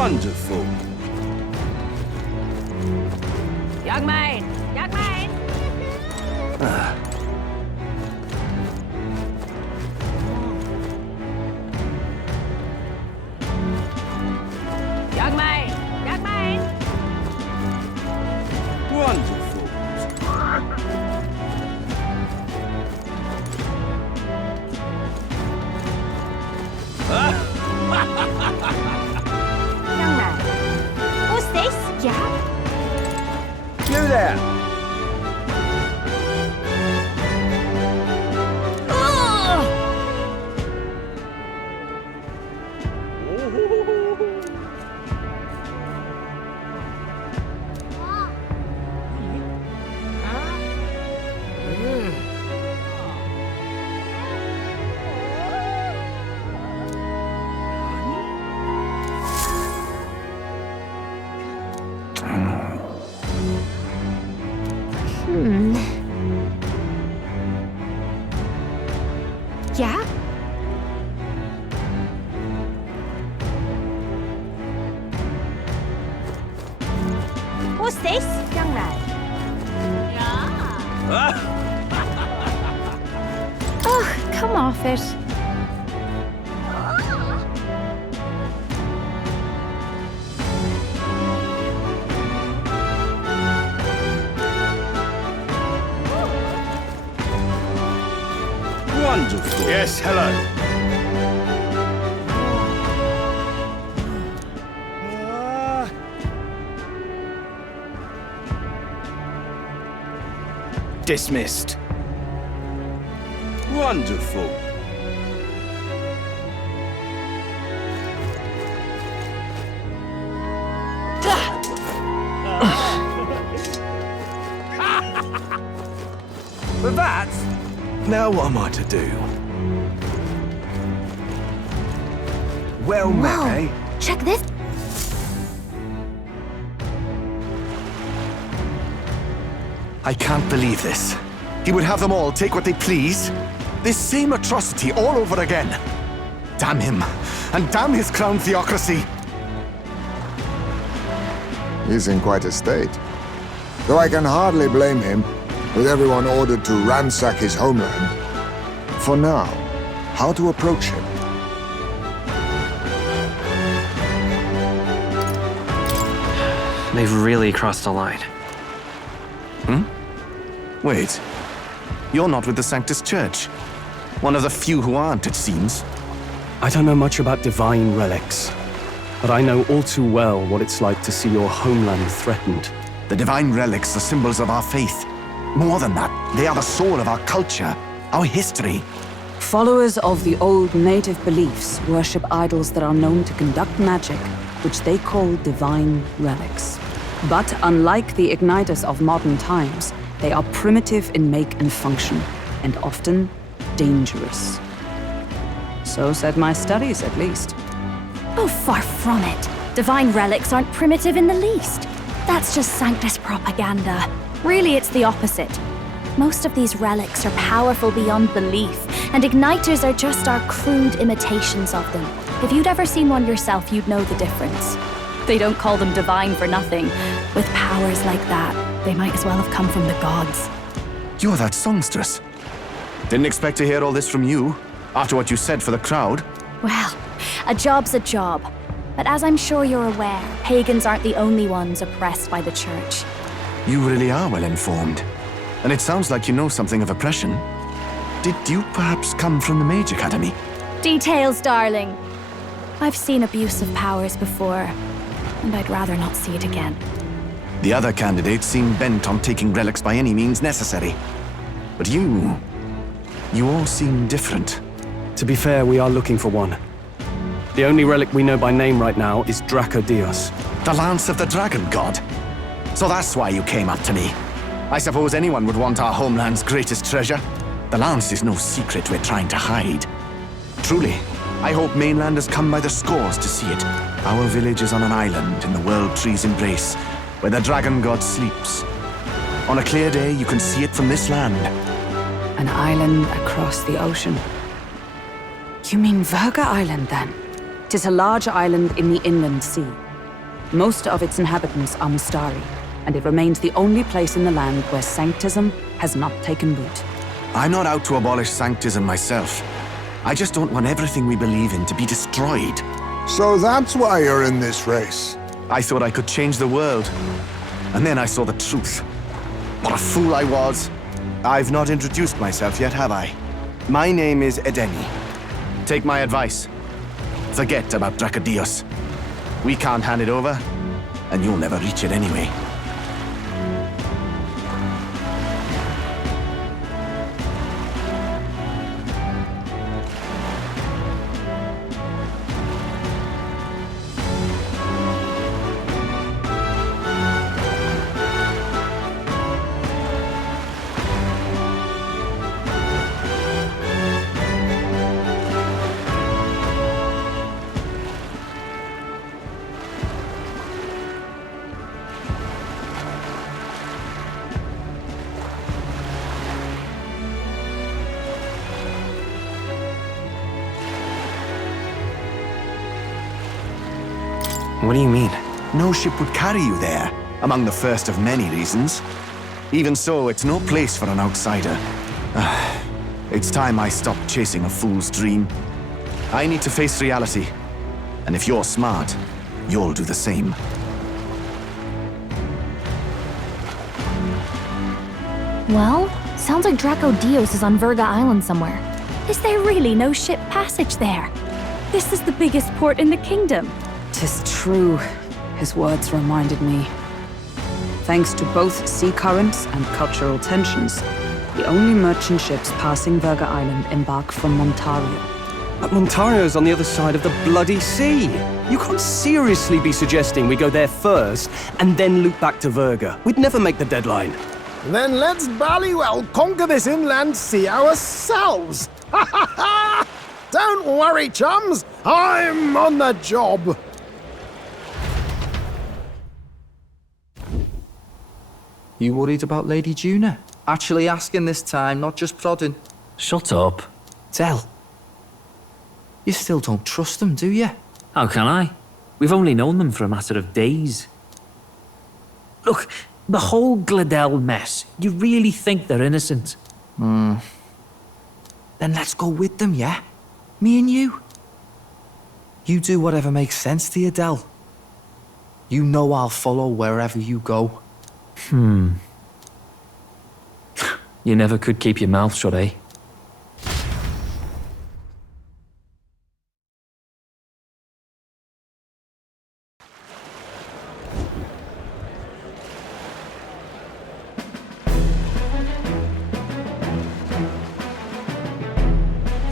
Wonderful. Young man! Young man! Young man! Young man! Wonderful. Young man! What's this? Yeah? You there. Yeah? What's this, young man? Oh, come off it. Wonderful. Yes, hello. Dismissed. Wonderful. With that, now what am I to do? Well met, eh? Check this. I can't believe this. He would have them all take what they please. This same atrocity all over again. Damn him, and damn his crown theocracy. He's in quite a state. Though I can hardly blame him, with everyone ordered to ransack his homeland. For now, how to approach him? They've really crossed a line. Wait. You're not with the Sanctus Church. One of the few who aren't, it seems. I don't know much about divine relics, but I know all too well what it's like to see your homeland threatened. The divine relics are symbols of our faith. More than that, they are the soul of our culture, our history. Followers of the old native beliefs worship idols that are known to conduct magic, which they call divine relics. But unlike the igniters of modern times, they are primitive in make and function, and often dangerous. So said my studies, at least. Oh, far from it. Divine relics aren't primitive in the least. That's just Sanctus propaganda. Really, it's the opposite. Most of these relics are powerful beyond belief, and igniters are just our crude imitations of them. If you'd ever seen one yourself, you'd know the difference. They don't call them divine for nothing. With powers like that, they might as well have come from the gods. You're that songstress. Didn't expect to hear all this from you, after what you said for the crowd. Well, a job's a job. But as I'm sure you're aware, pagans aren't the only ones oppressed by the church. You really are well informed. And it sounds like you know something of oppression. Did you perhaps come from the Mage Academy? Details, darling. I've seen abuse of powers before, and I'd rather not see it again. The other candidates seem bent on taking relics by any means necessary. But you all seem different. To be fair, we are looking for one. The only relic we know by name right now is Draco Dios. The Lance of the Dragon God. So that's why you came up to me. I suppose anyone would want our homeland's greatest treasure. The Lance is no secret we're trying to hide. Truly, I hope mainlanders come by the scores to see it. Our village is on an island in the World Tree's embrace, where the Dragon God sleeps. On a clear day, you can see it from this land. An island across the ocean. You mean Virga Island, then? 'Tis a large island in the inland sea, Most of its inhabitants are Mustari, and it remains the only place in the land where sanctism has not taken root. I'm not out to abolish sanctism myself. I just don't want everything we believe in to be destroyed. So that's why you're in this race. I thought I could change the world. And then I saw the truth. What a fool I was. I've not introduced myself yet, have I? My name is Edeni. Take my advice. Forget about Dracodios. We can't hand it over, and you'll never reach it anyway. What do you mean? No ship would carry you there, among the first of many reasons. Even so, it's no place for an outsider. It's time I stopped chasing a fool's dream. I need to face reality. And if you're smart, you'll do the same. Well, sounds like Dracodios is on Verga Island somewhere. Is there really no ship passage there? This is the biggest port in the kingdom. 'Tis true, his words reminded me. Thanks to both sea currents and cultural tensions, the only merchant ships passing Verga Island embark from Montario. But Montario's on the other side of the bloody sea. You can't seriously be suggesting we go there first and then loop back to Verga. We'd never make the deadline. Then let's ballywell conquer this inland sea ourselves! Ha ha ha! Don't worry, chums! I'm on the job! You worried about Lady Juna? Actually asking this time, not just prodding. Shut up. Tell. You still don't trust them, do you? How can I? We've only known them for a matter of days. Look, the whole Gladel mess, you really think they're innocent? Then let's go with them, yeah? Me and you. You do whatever makes sense to you, Del. You know I'll follow wherever you go. You never could keep your mouth shut, eh?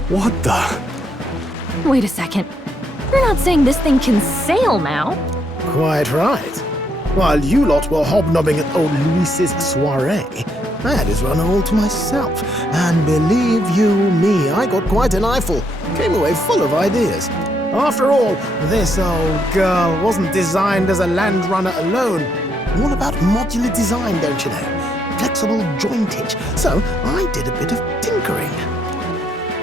What the? Wait a second. You're not saying this thing can sail now? Quite right. While you lot were hobnobbing at old Luis's soiree, I had his run all to myself. And believe you me, I got quite an eyeful. Came away full of ideas. After all, this old girl wasn't designed as a land runner alone. All about modular design, don't you know? Flexible jointage. So I did a bit of tinkering.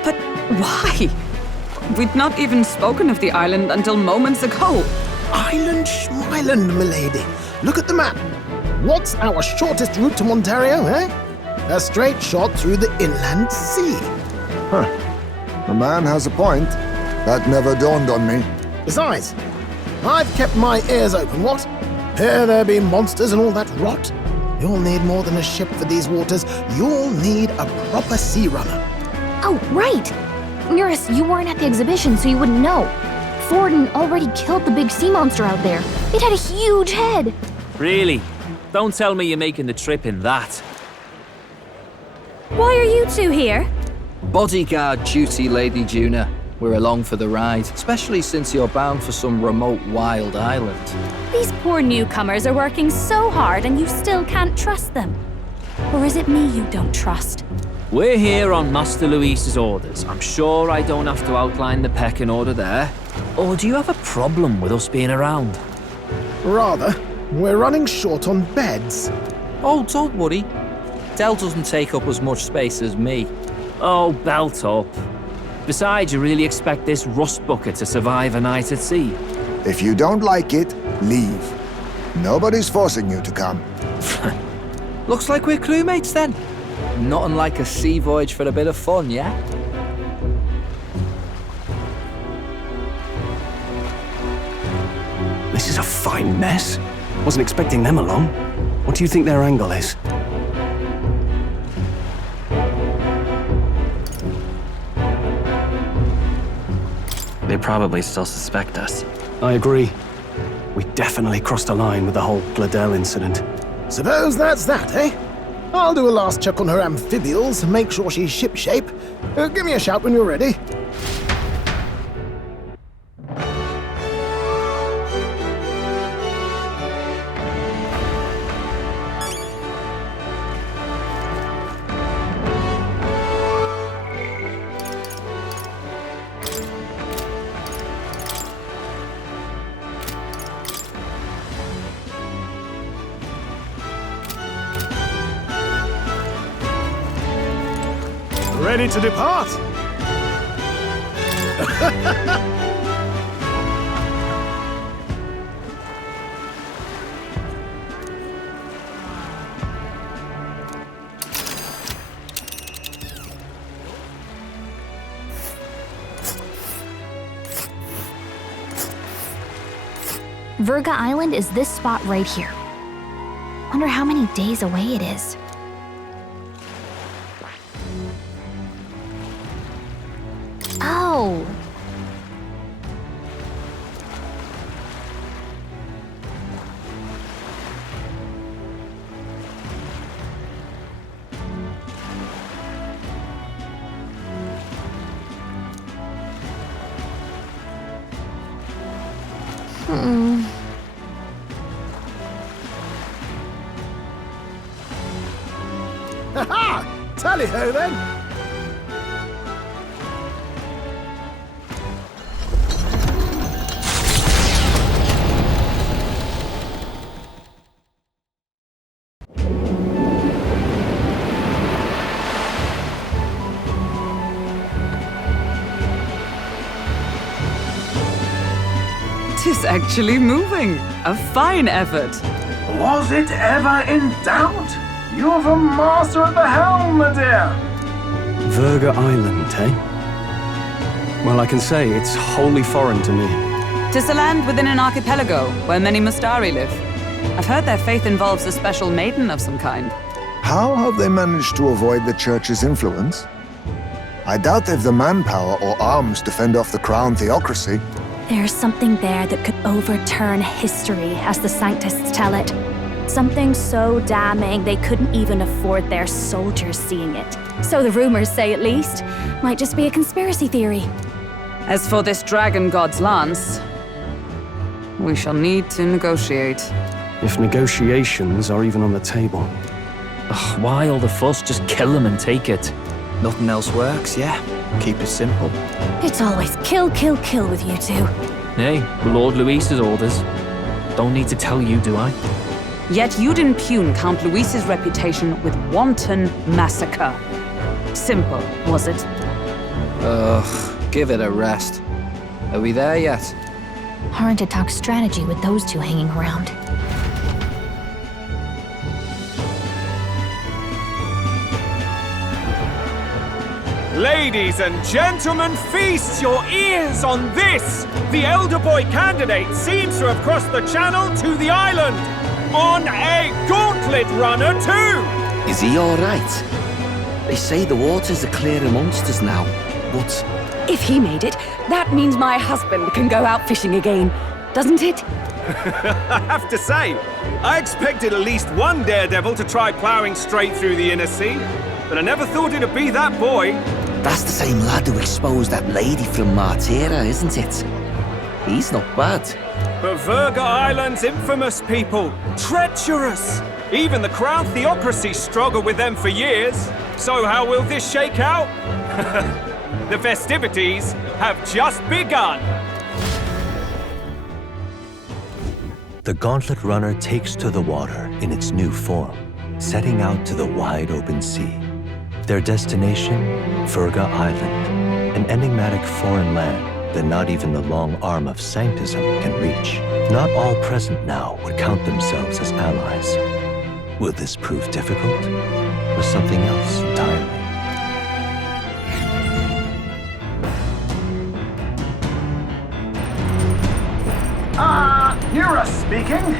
But why? We'd not even spoken of the island until moments ago. Island Schmeiland, milady. Look at the map. What's our shortest route to Montario, eh? A straight shot through the inland sea. The man has a point. That never dawned on me. Besides, I've kept my ears open, what? Here there be monsters and all that rot. You'll need more than a ship for these waters. You'll need a proper sea runner. Oh, right! Eurus, you weren't at the exhibition, so you wouldn't know. Forden already killed the big sea monster out there. It had a huge head. Really? Don't tell me you're making the trip in that. Why are you two here? Bodyguard duty, Lady Juna. We're along for the ride, especially since you're bound for some remote wild island. These poor newcomers are working so hard and you still can't trust them. Or is it me you don't trust? We're here on Master Luis's orders. I'm sure I don't have to outline the pecking order there. Or do you have a problem with us being around? Rather, we're running short on beds. Oh, don't worry. Del doesn't take up as much space as me. Oh, belt up. Besides, you really expect this rust bucket to survive a night at sea? If you don't like it, leave. Nobody's forcing you to come. Looks like we're crewmates then. Nothing like a sea voyage for a bit of fun, yeah? This is a fine mess. Wasn't expecting them along. What do you think their angle is? They probably still suspect us. I agree. We definitely crossed a line with the whole Gladel incident. Suppose that's that, eh? I'll do a last check on her amphibials, make sure she's shipshape. Give me a shout when you're ready. Ready to depart? Verga Island is this spot right here. Wonder how many days away it is. Oh! Ha-ha! Tally-ho then! Tis actually moving. A fine effort. Was it ever in doubt? You're the master at the helm, my dear. Verga Island, eh? Well, I can say it's wholly foreign to me. Tis a land within an archipelago where many Mustari live. I've heard their faith involves a special maiden of some kind. How have they managed to avoid the Church's influence? I doubt they've the manpower or arms to fend off the crown theocracy. There's something there that could overturn history, as the Sanctists tell it. Something so damning they couldn't even afford their soldiers seeing it. So the rumors say, at least. Might just be a conspiracy theory. As for this dragon god's lance, we shall need to negotiate. If negotiations are even on the table. Ugh, why all the fuss? Just kill them and take it. Nothing else works, yeah? Keep it simple. It's always kill, kill, kill with you two. Hey, Lord Luis's orders. Don't need to tell you, do I? Yet you'd impugn Count Luis's reputation with wanton massacre. Simple, was it? Ugh, give it a rest. Are we there yet? Hard to talk strategy with those two hanging around. Ladies and gentlemen, feast your ears on this! The elder boy candidate seems to have crossed the channel to the island! On a gauntlet runner, too! Is he alright? They say the waters are clear amongst us now, but... If he made it, that means my husband can go out fishing again, doesn't it? I have to say, I expected at least one daredevil to try ploughing straight through the inner sea, but I never thought it'd be that boy. That's the same lad who exposed that lady from Martira, isn't it? He's not bad. But Verga Island's infamous people, treacherous. Even the crown theocracy struggled with them for years. So how will this shake out? The festivities have just begun. The Gauntlet Runner takes to the water in its new form, setting out to the wide open sea. Their destination, Verga Island, an enigmatic foreign land that not even the long arm of Sanctism can reach. Not all present now would count themselves as allies. Will this prove difficult, or something else entirely? Hera speaking.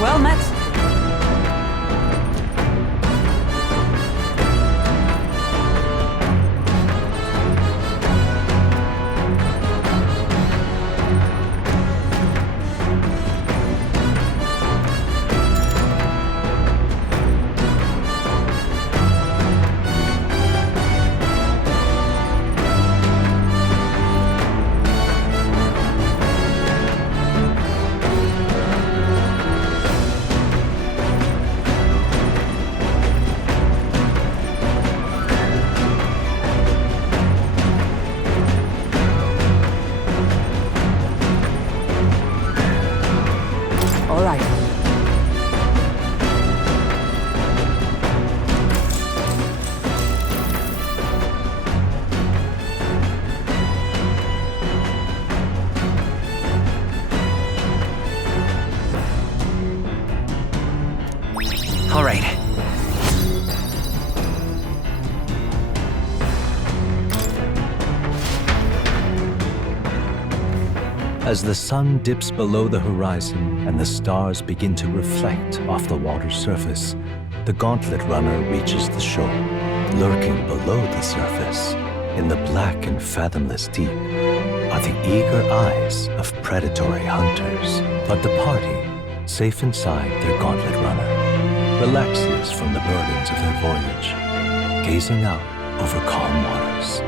Well met. All right. All right. As the sun dips below the horizon and the stars begin to reflect off the water's surface, the Gauntlet Runner reaches the shore. Lurking below the surface, in the black and fathomless deep, are the eager eyes of predatory hunters. But the party, safe inside their Gauntlet Runner, relaxes from the burdens of their voyage, gazing out over calm waters.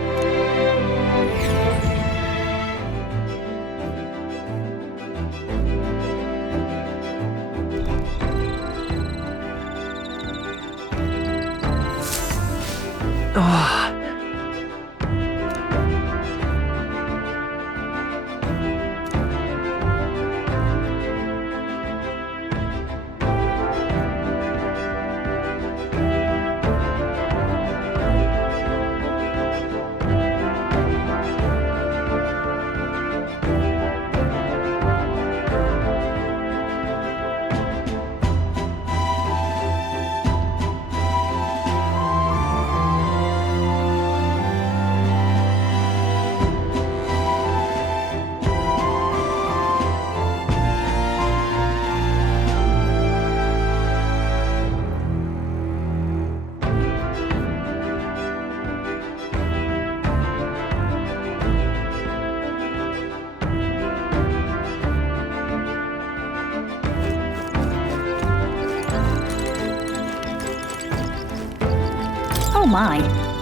my.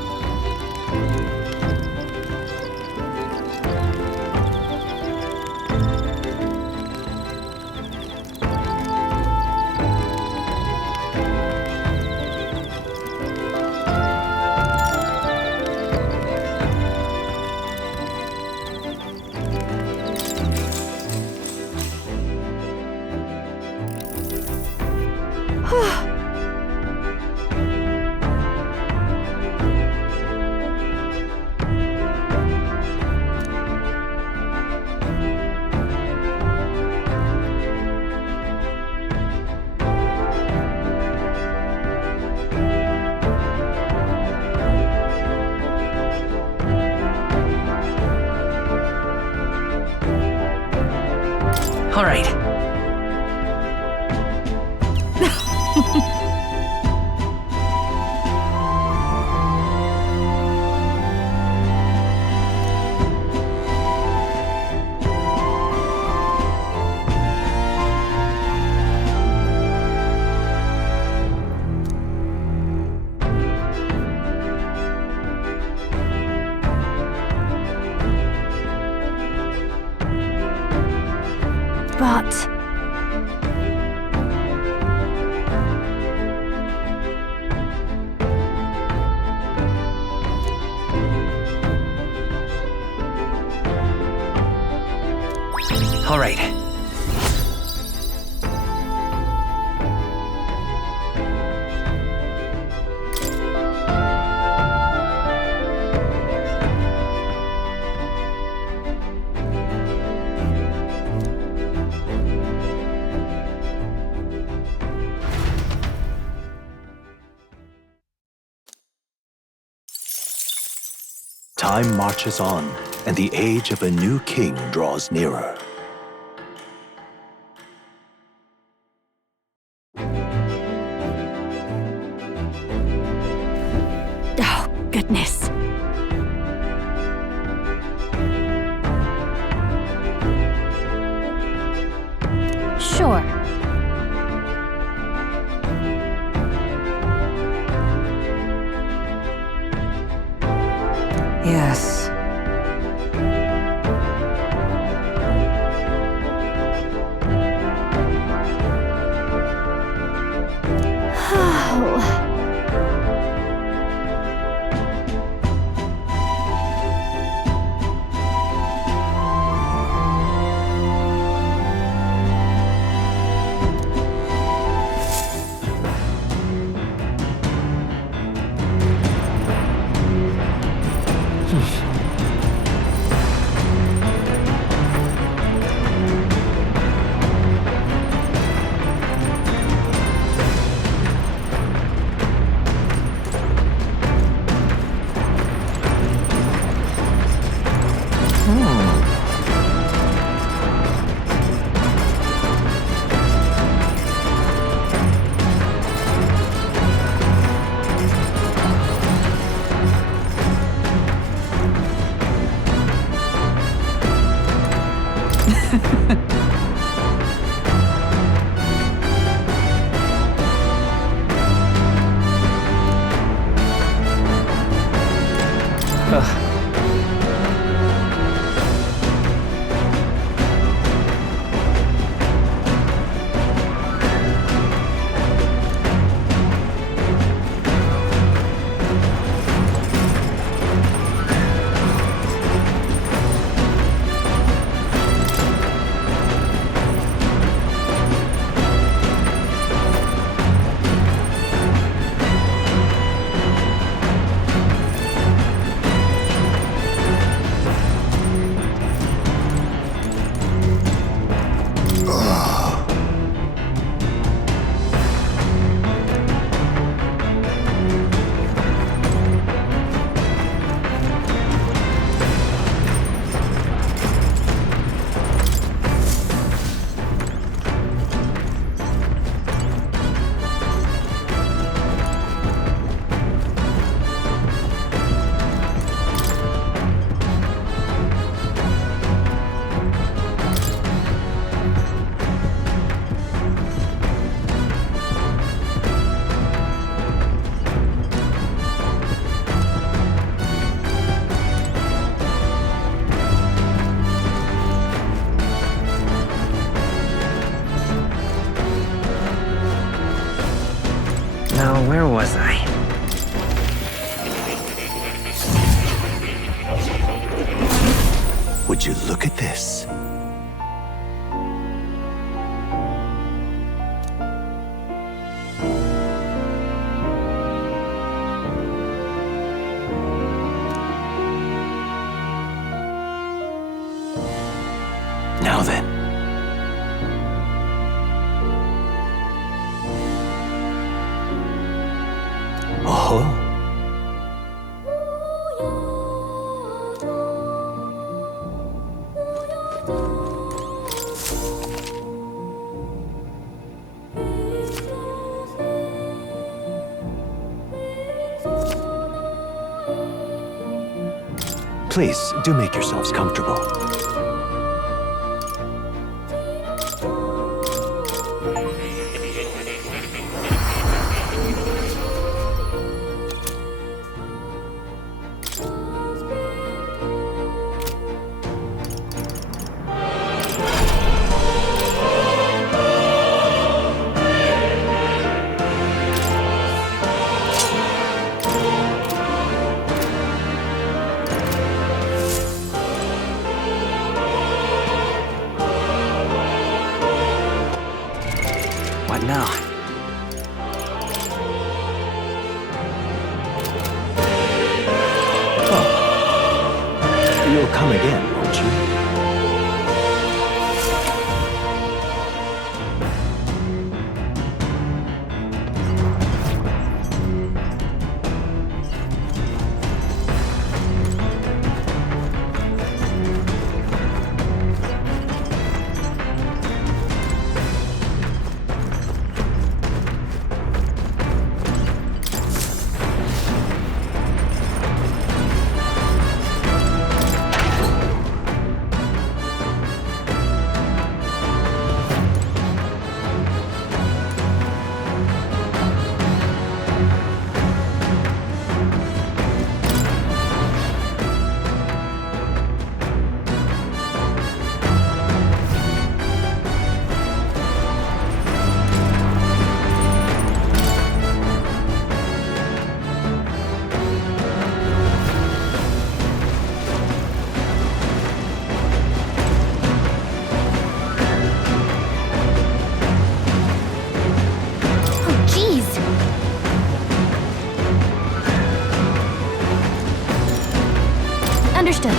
All right. But... All right. Time marches on, and the age of a new king draws nearer. Oh, goodness. Sure. Yes. Oh. Now, where was I? Would you look at this? Now then. Oh. Please, do make yourselves comfortable. What now? You'll come again, won't you? Understood.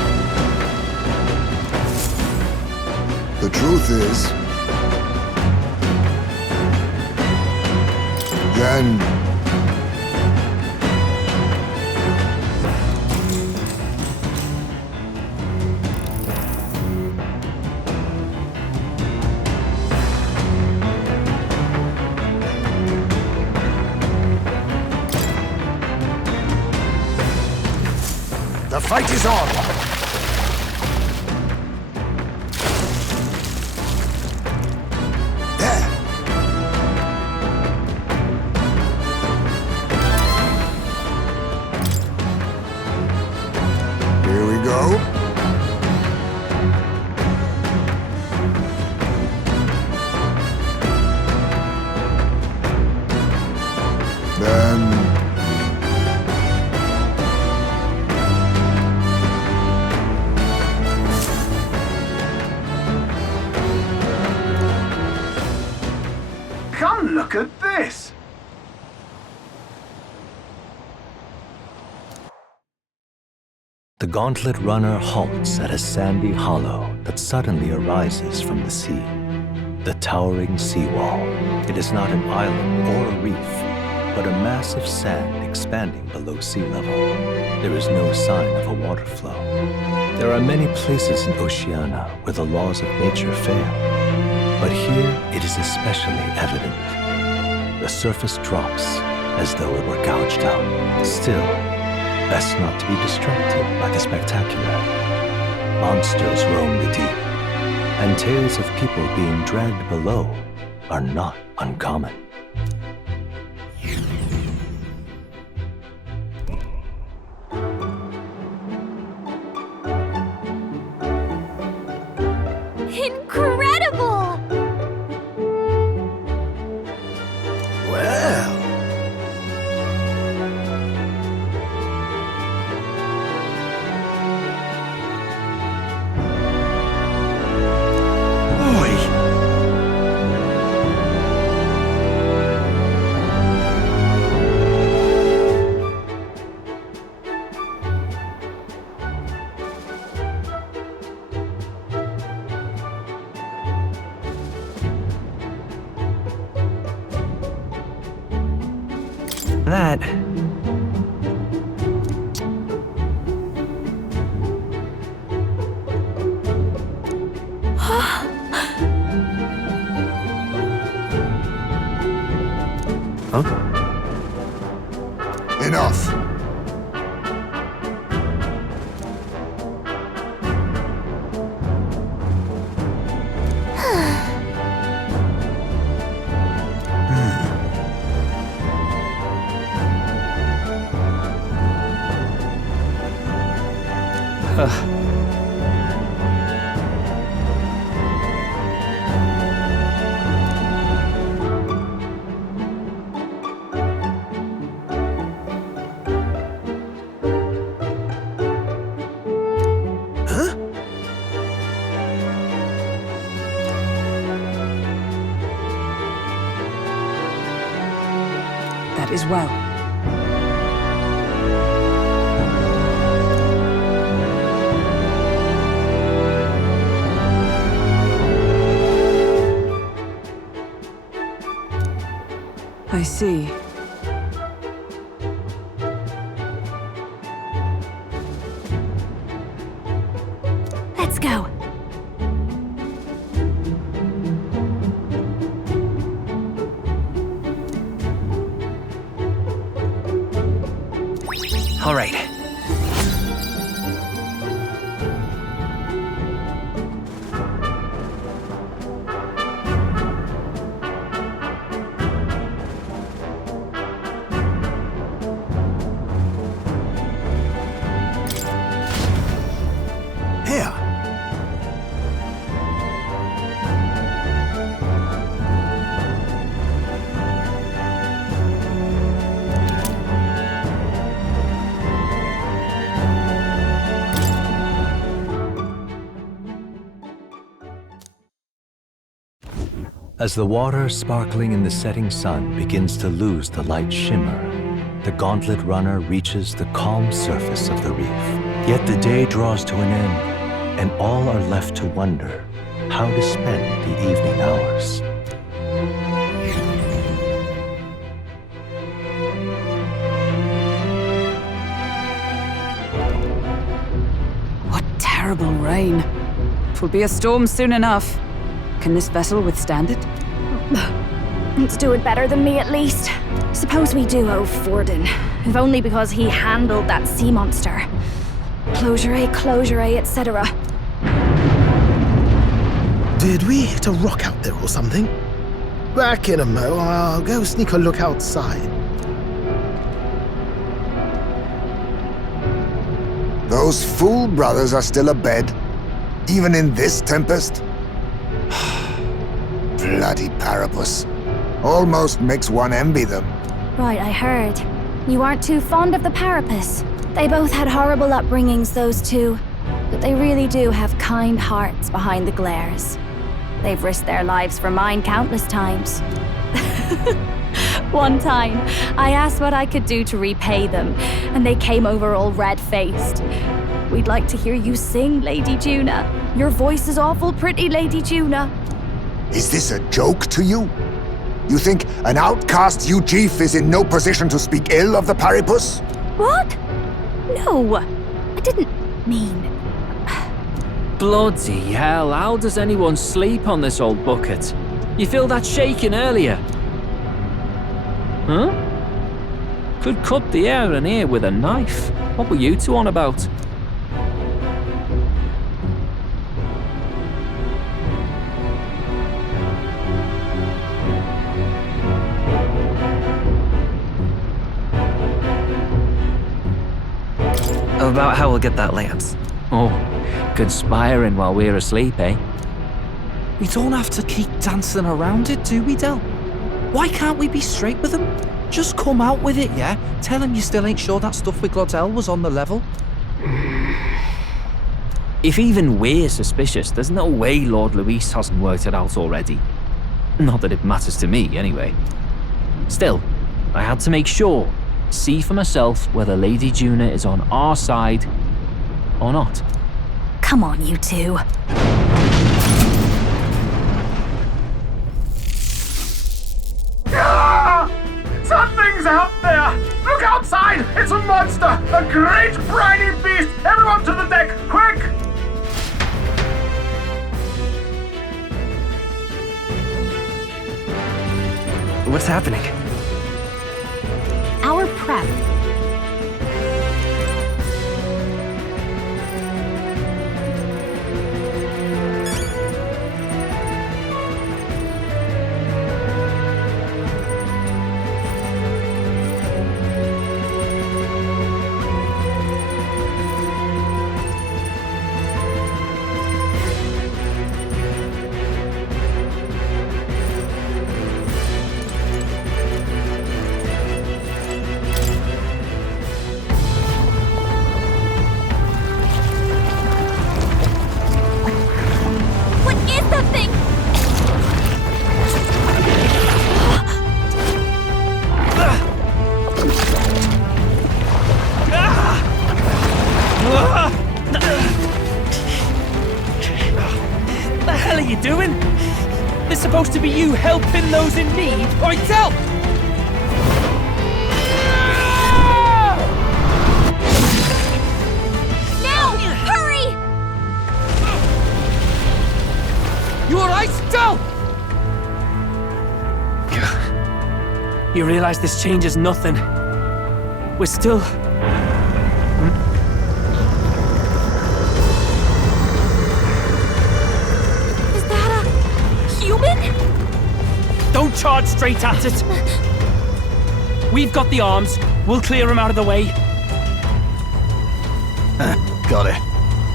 The truth is... then... The fight is on! There! Here we go. Then... Come look at this! The gauntlet runner halts at a sandy hollow that suddenly arises from the sea. The towering seawall. It is not an island or a reef, but a mass of sand expanding below sea level. There is no sign of a water flow. There are many places in Oceania where the laws of nature fail, but here it is especially evident. The surface drops as though it were gouged out. Still, best not to be distracted by the spectacular. Monsters roam the deep, and tales of people being dragged below are not uncommon. Incredible! Well, That... Huh? Enough. That is well. I see. Let's go. All right. Here. As the water sparkling in the setting sun begins to lose the light shimmer, the gauntlet runner reaches the calm surface of the reef. Yet the day draws to an end, and all are left to wonder how to spend the evening hours. What terrible rain. 'Twill be a storm soon enough. Can this vessel withstand it? It's doing better than me, at least. Suppose we do owe Forden, if only because he handled that sea monster. Closure, etc. Did we hit a rock out there or something? Back in a mo, I'll go sneak a look outside. Those fool brothers are still abed, even in this tempest? Bloody Parapus. Almost makes one envy them. Right, I heard. You aren't too fond of the Parapus. They both had horrible upbringings, those two. But they really do have kind hearts behind the glares. They've risked their lives for mine countless times. One time, I asked what I could do to repay them, and they came over all red-faced. We'd like to hear you sing, Lady Juna. Your voice is awful pretty, Lady Juna. Is this a joke to you? You think an outcast Euchief is in no position to speak ill of the Paripus? What? No, I didn't mean... Bloody hell, how does anyone sleep on this old bucket? You feel that shaking earlier? Huh? Could cut the air in here with a knife. What were you two on about? About how we'll get that lance. Oh, conspiring while we're asleep, eh? We don't have to keep dancing around it, do we, Del? Why can't we be straight with them? Just come out with it, yeah? Tell him you still ain't sure that stuff with Glottel was on the level. If even we're suspicious, there's no way Lord Luis hasn't worked it out already. Not that it matters to me, anyway. Still, I had to make sure. See for myself whether Lady Juna is on our side or not. Come on, you two. Ah! Something's out there! side! It's a monster! A great briny beast! Everyone to the deck, quick! What's happening? Our prep. Supposed to be you helping those in need, or help! Now! Hurry! You alright, still? You realize this changes nothing. We're still... Don't charge straight at it! We've got the arms. We'll clear him out of the way. Got it.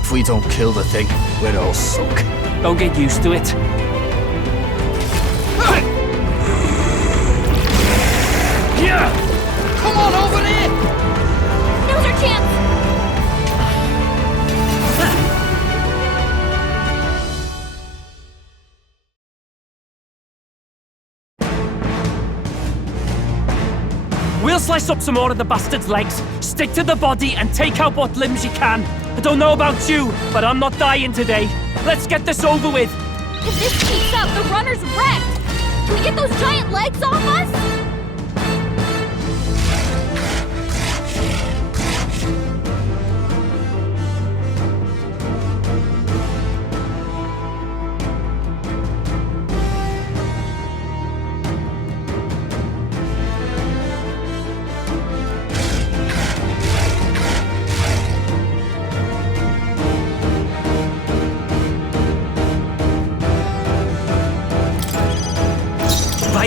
If we don't kill the thing, we're all sunk. Don't get used to it. Yeah! Come on over there! Now's our chance! We'll slice up some more of the bastard's legs, stick to the body, and take out what limbs you can. I don't know about you, but I'm not dying today. Let's get this over with. If this keeps up, the runner's wrecked! Can we get those giant legs off us?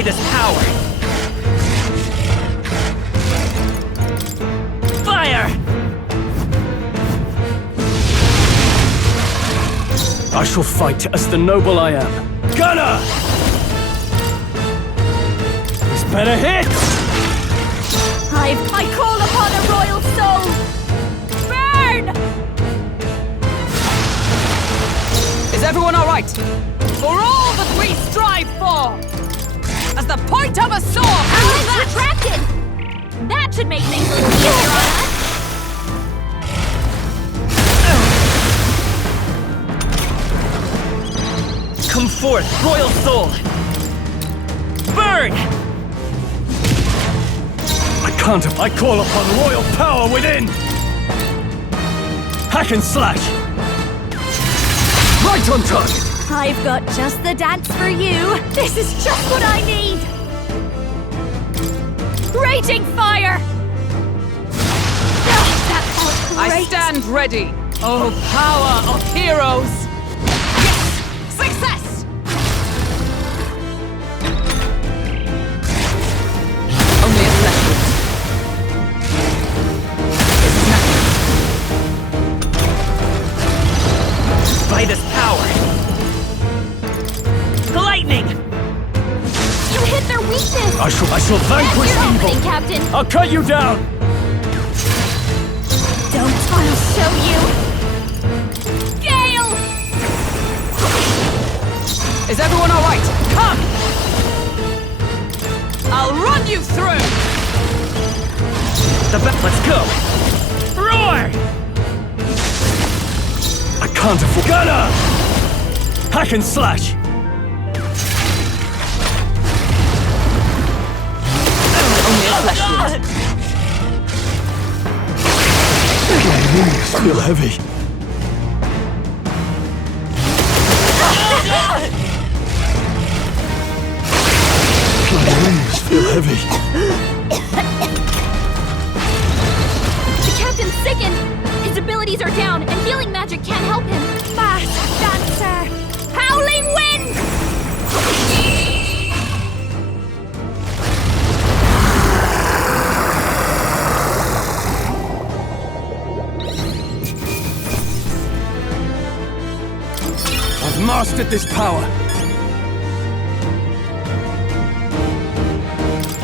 This power. Fire! I shall fight as the noble I am. Gunner! This better hit! I call upon a royal soul! Burn! Is everyone alright? For all that we strive for! As the point of a sword! Allies retracted! That should make things a little easier on us! Come forth, royal soul! Burn! I call upon royal power within! Hack and slash! Right on target! I've got just the dance for you! This is just what I need! Raging fire! Oh, that felt great! I stand ready! Oh, power of heroes! Yes! Success! Only a flesh wound. This is nothing. By this power! Lightning! You hit their weakness! I shall vanquish That's your evil! opening, Captain! I'll cut you down! Don't! I'll show you! Gale! Is everyone alright? Come! I'll run you through! Let's go! Roar! I can't afford... Gunner! Hack and slash! Only a flesh wound. feel heavy. My limbs feel heavy. The captain's sickened! His abilities are down, and healing magic can't help him. Fast dancer! Howling wind! I've mastered this power.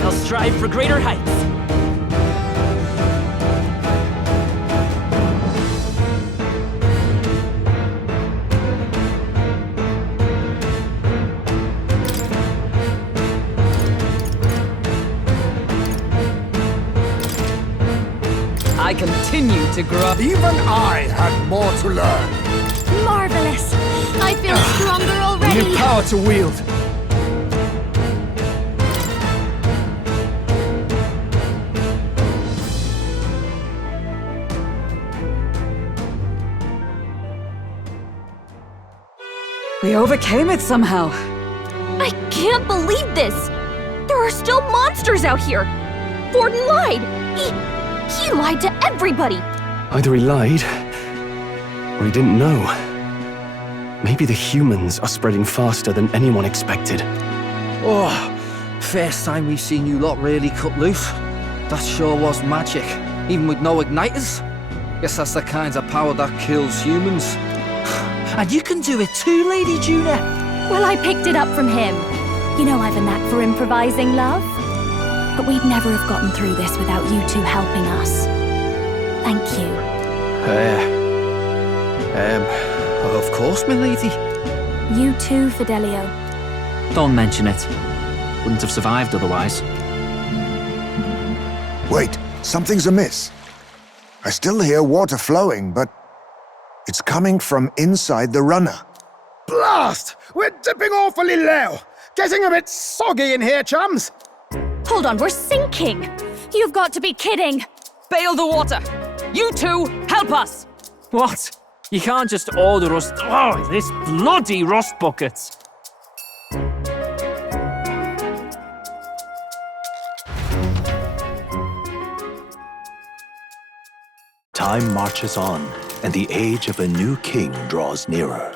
I'll strive for greater heights. I continue to grow. Even I had more to learn. Marvelous! I feel stronger A already! new power to wield. We overcame it somehow. I can't believe this! There are still monsters out here! Forden lied! He lied to everybody! Either he lied, or he didn't know. Maybe the humans are spreading faster than anyone expected. Oh, first time we've seen you lot really cut loose. That sure was magic, even with no igniters. Guess that's the kind of power that kills humans. And you can do it too, Lady Juna. Well, I picked it up from him. You know I've a knack for improvising, love. But we'd never have gotten through this without you two helping us. Thank you. Of course, my lady. You too, Fidelio. Don't mention it. Wouldn't have survived otherwise. Wait, something's amiss. I still hear water flowing, but it's coming from inside the runner. Blast! We're dipping awfully low. Getting a bit soggy in here, chums. Hold on, we're sinking! You've got to be kidding! Bail the water! You two, help us! What? You can't just order us... Oh, this bloody rust bucket! Time marches on, and the age of a new king draws nearer.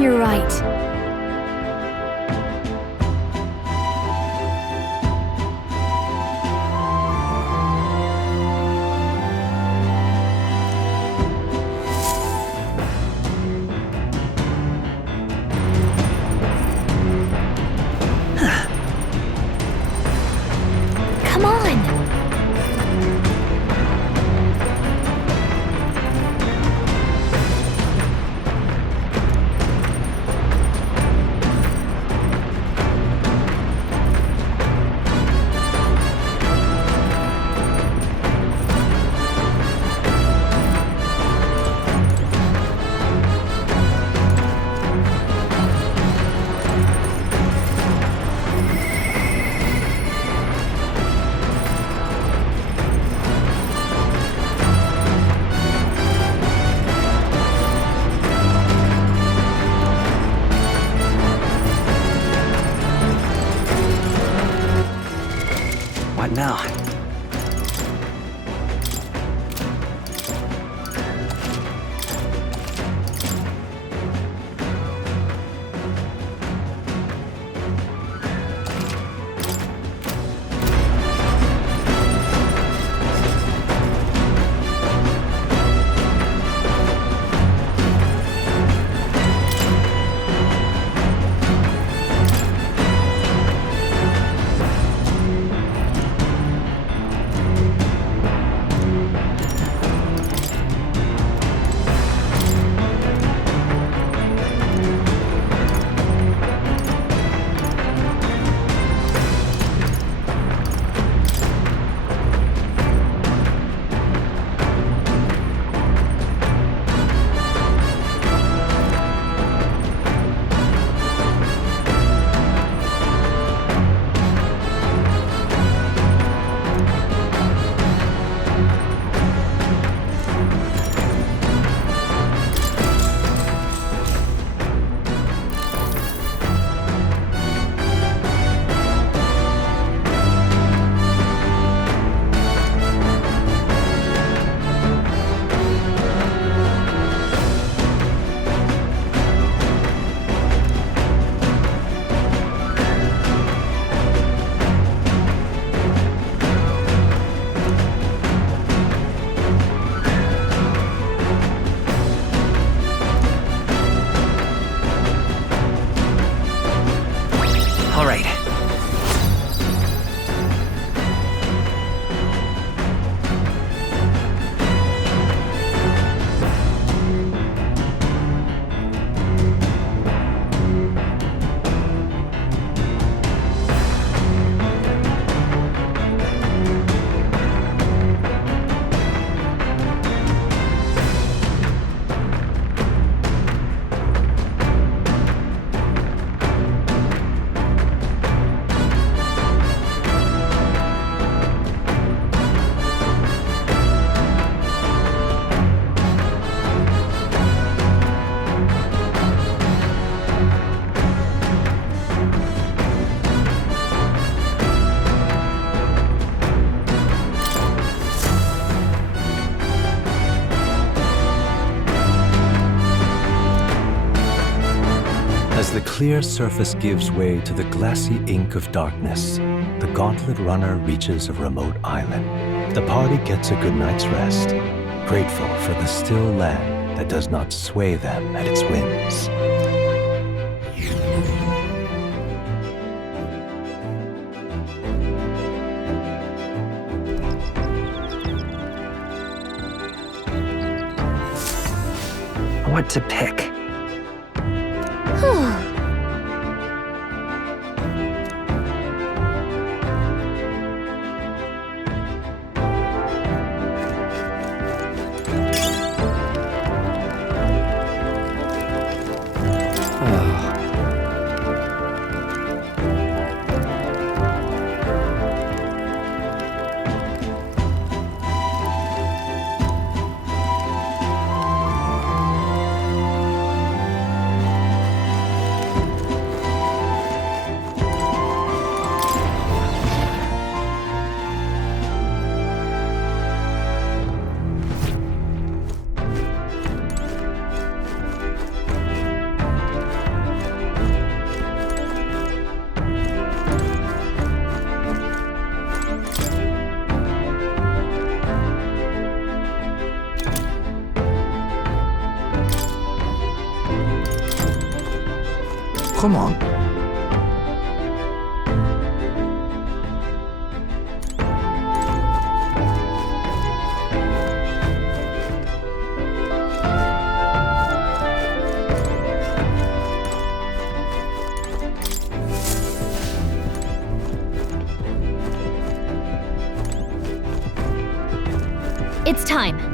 You're right. Come on! What now? As the clear surface gives way to the glassy ink of darkness, the gauntlet runner reaches a remote island. The party gets a good night's rest, grateful for the still land that does not sway them at its whims. What to pick? Come on. It's time.